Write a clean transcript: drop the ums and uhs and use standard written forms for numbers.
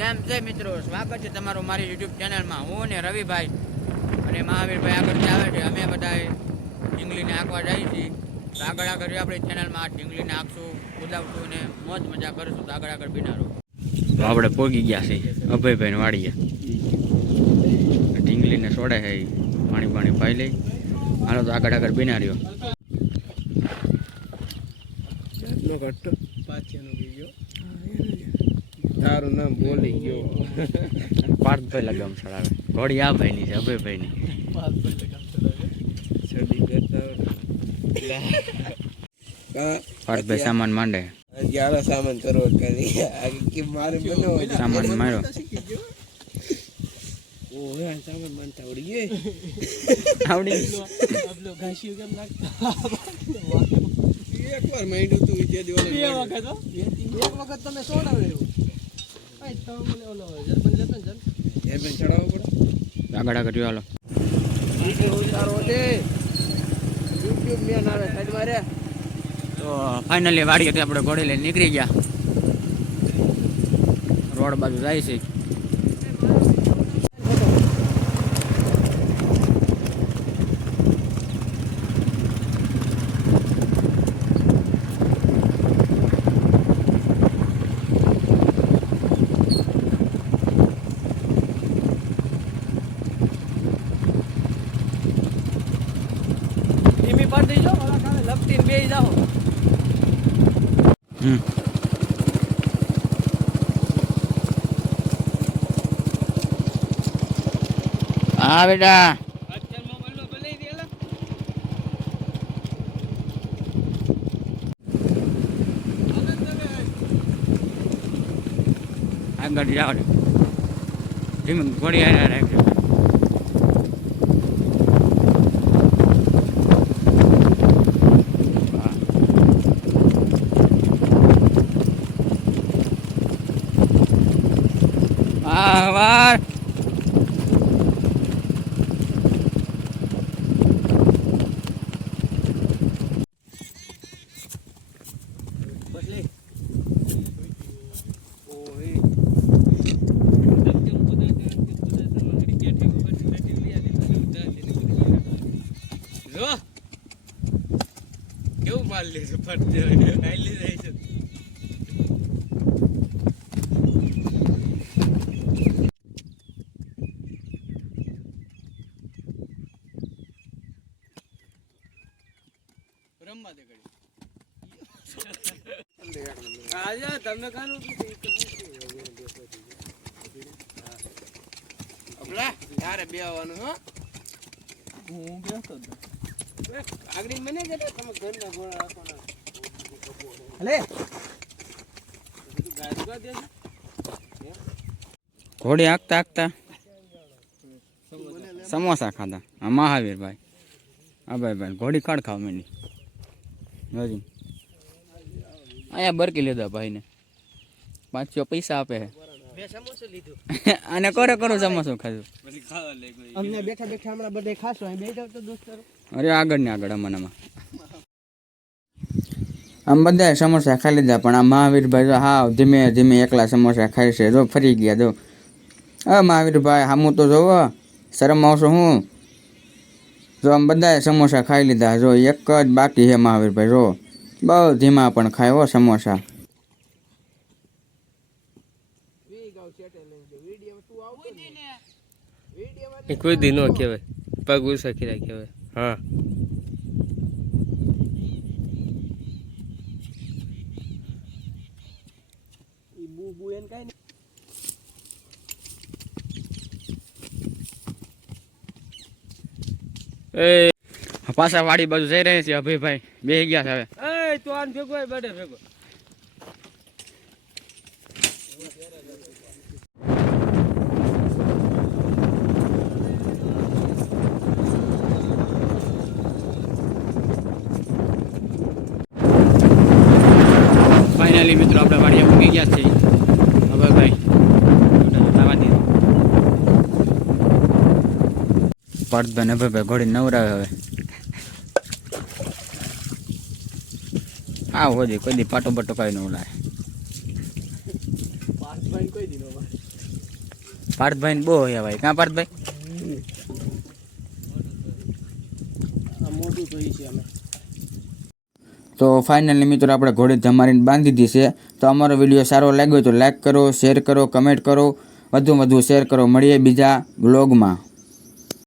કેમ છે મિત્રો, સ્વાગત છે તમારું મારી યુટ્યુબ ચેનલમાં. હું ને રવિભાઈ અને મહાવીરભાઈ આગળથી આવે છે. અમે બધા ઢીંગલીને આંકવા જઈએ છીએ. તો આગળ આપણી ચેનલમાં ઢીંગલીને આંકશું, કુદાવશું અને મોજ મજા કરીશું. તો આગળ બિનારો. તો આપણે પોગી ગયા છીએ અભયભાઈને વાડીએ. ઢીંગલીને છોડે છે, પાણી પાઈ લઈ. હાલો તો આગળ બિનાર્યો. તારું નામ બોલી ગયો. પાર્થભાઈ લગામ ચડાવે. ઘોડી આ ભાઈની છે, અભયભાઈની. પાર્થભાઈ સામાન માંડે. સામાન કરો સામાન માર્યો. સામાન માનતા આવડી ગયે. આવડી એકવાર માંડ્યું તું તે દિવસે એક વખત તમે સોડાવ્યો ચડાવવો પડે. આગળ હાલો. યુટ્યુબ મેન આવે સાઈડમાં રે. તો ફાઇનલી વાડીએથી આપણે ઘોડી લઈને નીકળી ગયા. રોડ બાજુ જાય છે. હા બેટા, આગળ જાઓ. ધીમે ઘોડી રાખજો. વાર કેવું માલ લે છે ફટ આઈલી જાય છે. રમવા દે ઘડી. આજા તમે કાનું અબલા યાર બે આવવાનું હો. હું બેસતો હતો. આગળ મને જતા તમે ઘરના ગોળા રાખવાના. અલે ઘોડી હાંકતા સમોસા ખાધા. હા મહાવીરભાઈ, અભયભાઈ ઘોડી કાઢ ખાવા માંડી. હજી અહીંયા બરકી લીધા ભાઈને. 500 પૈસા આપે છે. બે સમોસા લીધું અને કરો સમોસો ખાધું. અમને બેઠા હમણાં બધે ખાશો અહીં બેઠા તો દોસ્તો. અરે આગળ ને આગળ અમનામાં આમ બધા સમોસા ખાઈ લીધા. પણ આ મહાવીરભાઈ જો હા ધીમે ધીમે એકલા સમોસા ખાય છે. જો ફરી ગયા. જો મહાવીરભાઈ હામું તો જોવો, શરમ આવશો હું. જો આમ બધાએ સમોસા ખાઈ લીધા. જો એક જ બાકી છે મહાવીરભાઈ. જો બહુ ધીમા પણ ખાય હો સમોસા. કોઈ દી નો કહેવાય, પગ ઉષા ખીરા કહેવાય. હા પાછા વાડી બાજુ જઈ રહ્યા છે. અભયભાઈ બે ગયા છે હવે. તો આન ભેગો બડે ભેગો. ફાઇનલી મિત્રો આપણે વાડીએ મૂકી ગયા છીએ. અભયભાઈ પાર્થભાઈ અભયભાઈ ઘોડી નવરાવે હવે. હા હોજી કોઈ દી પાટો બટો કઈ ન લાય. પાર્થભાઈ કોઈ દી નો પાર્થભાઈ ને બહુ હોય ભાઈ, કાં પાર્થભાઈ? આ મોટું તો ઈ છે અમે. તો ફાઇનલી મિત્રો આપણે ઘોડે ધમારીને બાંધી દીધી છે. તો અમારો વિડીયો સારો લાગ્યો તો લાઈક કરો, શેર કરો, કમેન્ટ કરો, વધુ શેર કરો. મળીએ બીજા વ્લોગમાં.